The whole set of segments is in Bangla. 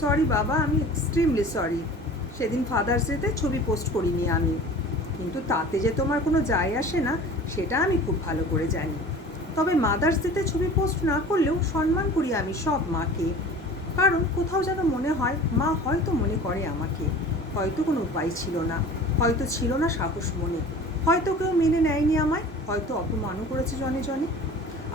সরি বাবা, আমি এক্সট্রিমলি সরি। সেদিন ফাদার্স ডেতে ছবি পোস্ট করিনি আমি, কিন্তু তাতে যে তোমার কোনো যায় আসে না সেটা আমি খুব ভালো করে জানি। তবে মাদার্স ডেতে ছবি পোস্ট না করলেও সম্মান করি আমি সব মাকে, কারণ কোথাও যেন মনে হয় মা হয়তো মনে করে আমাকে, হয়তো কোনো উপায় ছিল না, হয়তো ছিল না সাহস মনে, হয়তো কেউ মেনে নেয়নি আমায়, হয়তো অপমানও করেছে জনে জনে।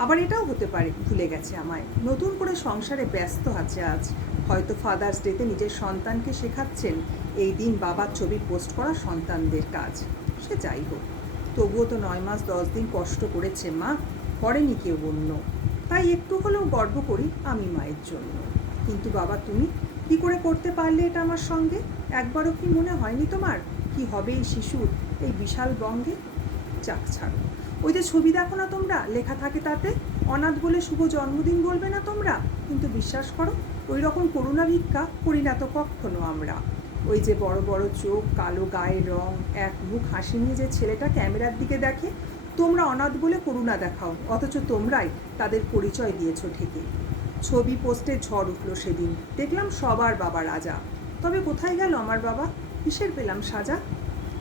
আবার এটাও হতে পারে ভুলে গেছে আমায়, নতুন করে সংসারে ব্যস্ত আছে আজ, হয়তো ফাদার্স ডেতে নিজের সন্তানকে শেখাচ্ছেন এই দিন বাবার ছবি পোস্ট করা সন্তানদের কাজ। সে যাই হোক, তবুও তো 9 মাস 10 দিন কষ্ট করেছে মা, করেনি কেউ অন্য। তাই একটু হলেও গর্ব করি আমি মায়ের জন্য। কিন্তু বাবা তুমি কী করে করতে পারলে এটা আমার সঙ্গে? একবারও কি মনে হয়নি তোমার কি হবে এই শিশুর এই বিশাল বঙ্গে? যাক ছাড়ো, ওই যে ছবি দেখো না তোমরা, লেখা থাকে তাতে অনাথ বলে শুভ জন্মদিন বলবে না তোমরা, কিন্তু বিশ্বাস করো ওই রকম করুণা ভিক্ষা করি না তো কখনো আমরা। ওই যে বড় বড় চোখ, কালো গায়ের রং, এক মুখ হাসি নিয়ে যে ছেলেটা ক্যামেরার দিকে দেখে, তোমরা অনাথ বলে করুণা দেখাও, অথচ তোমরাই তাদের পরিচয় দিয়েছো ঠেকে। ছবি পোস্টে ঝড় উঠল সেদিন, দেখলাম সবার বাবা রাজা। তবে কোথায় গেল আমার বাবা? কিসের পেলাম সাজা?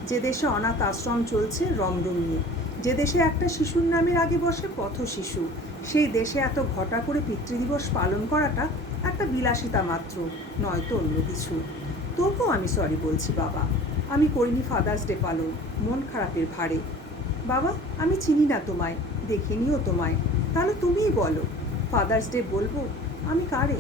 যে দেশে অনাথ আশ্রম চলছে রমরমিয়ে, যে দেশে একটা শিশুর নামের আগে বসে পথ শিশু, সেই দেশে এত ঘটা করে পিতৃদিবস পালন করাটা একটা বিলাসিতা মাত্র, নয়তো অন্য কিছু। তবুও আমি সরি বলছি বাবা, আমি করিনি ফাদার্স ডে পালন মন খারাপের ভারে। বাবা আমি চিনি না তোমায়, দেখিনিও তোমায়, তাহলে তুমিই বলো ফাদার্স ডে বলবো আমি কারে?